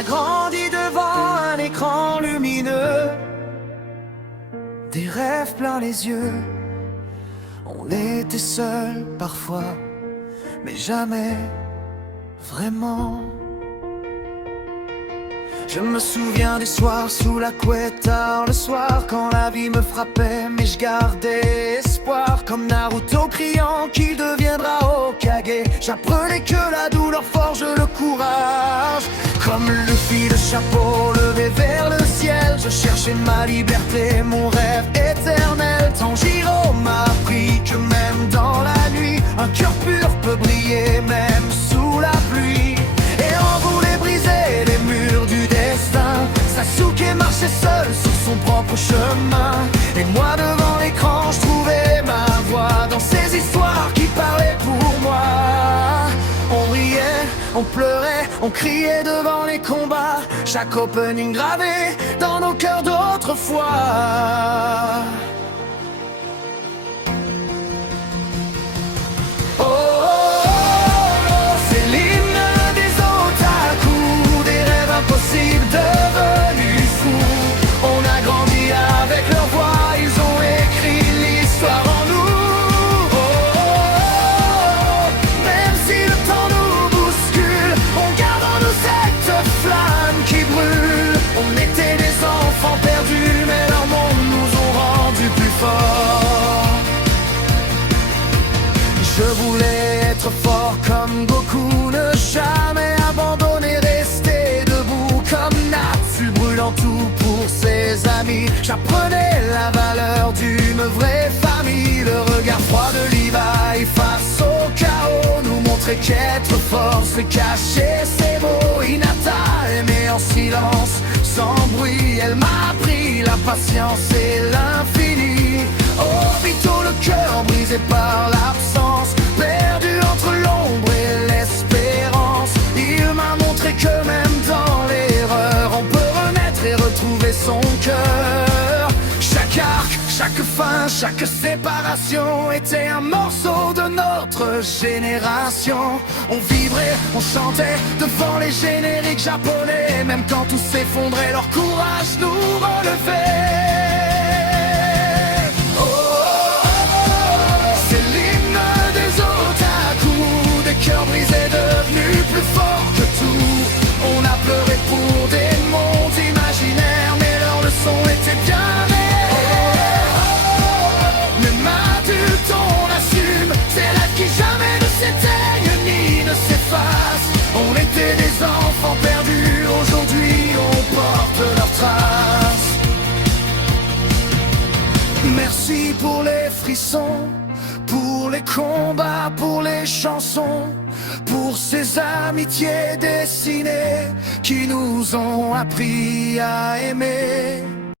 a grandi devant un écran lumineux, des rêves plein les yeux. On était seuls parfois, mais jamais vraiment. Je me souviens des soirs sous la couette tard le soir, quand la vie me frappait mais je gardais espoir. Comme Naruto criant qu'il deviendra Hokage, j'apprenais que la douleur forge le courage. Comme Luffy, le chapeau levé vers le ciel, je cherchais ma liberté, mon rêve éternel. Tanjiro m'a appris que même dans la nuit, un cœur pur peut briller même sous la pluie. Et on voulait briser les murs du destin. Sasuke marchait seul sur son propre chemin, et moi devant l'écran je trouvais ma voix dans ces histoires qui parlaient pour moi. On riait, on pleurait, on criait devant les combats, chaque opening gravé dans nos cœurs d'autrefois. Devenus fous, on a grandi avec leur voix, ils ont écrit l'histoire en nous. Oh, oh, oh. Même si le temps nous bouscule, on garde en nous cette flamme qui brûle. On était des enfants perdus, mais leur monde nous ont rendus plus forts. Je voulais être fort comme Goku, ne jamais abandonner, rester debout comme Natsu, brûlant tout pour ses amis. J'apprenais la valeur d'une vraie famille. Le regard froid de Levi face au chaos nous montrait qu'être fort c'est cacher ses mots. Hinata aimait en silence, sans bruit, elle m'a appris la patience et l'infini. Obito, le cœur brisé par l'absence, perdu entre l'ombre et l'espérance. Il m'a montré que même dans l'erreur on peut renaître et retrouver son cœur. Chaque arc, chaque fin, chaque séparation était un morceau de notre génération. On vibrait, on chantait devant les génériques japonais, même quand tout s'effondrait, leur courage nous relevait. Cœur brisé, devenu plus fort que tout. On a pleuré pour des mondes imaginaires, mais leur leçon était bien réelle. Même adulte on assume, ces rêves qui jamais ne s'éteignent ni ne s'effacent. On était des enfants perdus, aujourd'hui on porte leurs traces. Merci pour les frissons, pour les combats, pour les chansons, pour ces amitiés dessinées qui nous ont appris à aimer.